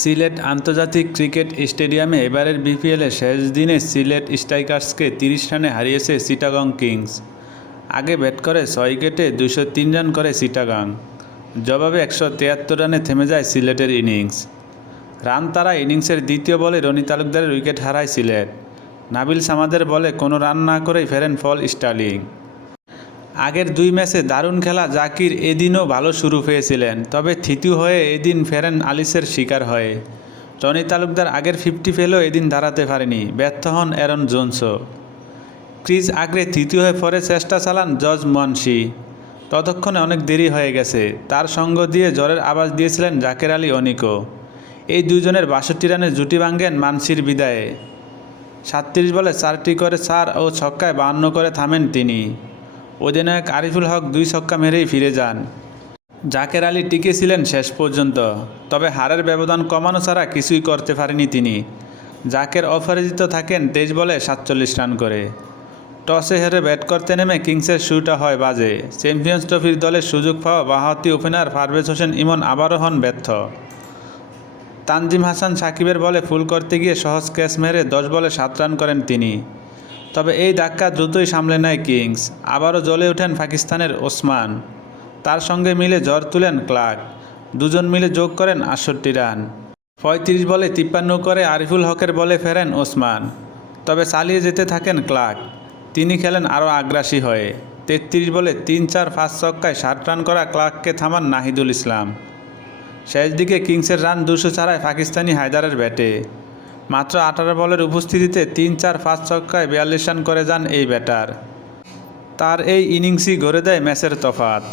সিলেট আন্তর্জাতিক ক্রিকেট স্টেডিয়ামে এবারের বিপিএলের শেষ দিনে সিলেট স্ট্রাইকার্সকে ৩০ রানে হারিয়েছে চিটাগং কিংস। আগে ব্যাট করে ৬ উইকেটে ২০৩ রান করে চিটাগং। জবাবে ১৭৩ রানে থেমে যায় সিলেটের ইনিংস। রান তাড়া ইনিংসের দ্বিতীয় বলে রনি তালুকদারের উইকেট হারায় সিলেট। নাবিল সামাদের বলে কোনো রান না করেই ফেরেন পল স্টার্লিং। আগের ২ ম্যাচে দারুণ খেলা জাকির এদিনও ভালো শুরু পেয়েছিলেন, তবে থিতু হয়ে এদিন ফেরেন আলিসের শিকার হয়ে। রনি তালুকদার আগের 50 পেলেও এদিন দাঁড়াতে পারেনি, ব্যর্থ হন অ্যারন জোন্সও। ক্রিজ আগড়ে তৃতীয় হয়ে পরে চেষ্টা চালান জজ মুন্সি। ততক্ষণে অনেক দেরি হয়ে গেছে। তার সঙ্গ দিয়ে জ্বরের আওয়াজ দিয়েছিলেন জাকের আলী অনিকও। এই দুজনের ৬২ রানের জুটি ভাঙেন মানসির বিদায়ে। ৩৭ বলে ৪টি করে ৪ ও ছক্কায় ৫২ করে থামেন তিনি। অধিনায়ক আরিফুল হক ২ ছক্কা মেরেই ফিরে যান। জাকের আলী টিকেছিলেন শেষ পর্যন্ত, তবে হারের ব্যবধান কমানো ছাড়া কিছুই করতে পারেনি তিনি। জাকের অপরাজিত থাকেন ২৩ বলে ৪৭ রান করে। টসে হেরে ব্যাট করতে নেমে কিংসের শুরুটা হয় বাজে। চ্যাম্পিয়ন্স ট্রফির দলে সুযোগ পাওয়া বাঁহাতি ওপেনার পারভেজ হোসেন ইমন আবারও হন ব্যর্থ। তানজিম হাসান সাকিবের বলে ফুল করতে গিয়ে সহজ ক্যাচ মেরে ১০ বলে ৭ রান করেন তিনি। তবে এই ধাক্কা দ্রুতই সামলে নেয় কিংস। আবারও জ্বলে ওঠেন পাকিস্তানের ওসমান। তার সঙ্গে মিলে ঝড় তুলেন ক্লার্ক। দুজন মিলে যোগ করেন ৬৮ রান। ৩৫ বলে ৫৩ করে আরিফুল হকের বলে ফেরেন ওসমান। তবে চালিয়ে যেতে থাকেন ক্লার্ক। তিনি খেলেন আরও আগ্রাসী হয়ে। ৩৩ বলে ৩-৪-৫ ছক্কায় ৬০ রান করা ক্লার্ককে থামান নাহিদুল ইসলাম। শেষ দিকে কিংসের রান ২০০ ছাড়ায় পাকিস্তানি হায়দারের ব্যাটে। মাত্র ১৮ বলের উপস্থিতিতে ৩-৪-৫ ছক্কায় ৪২ রান করে যান এই ব্যাটার। তার এই ইনিংসই গড়ে দেয় ম্যাচের তফাৎ।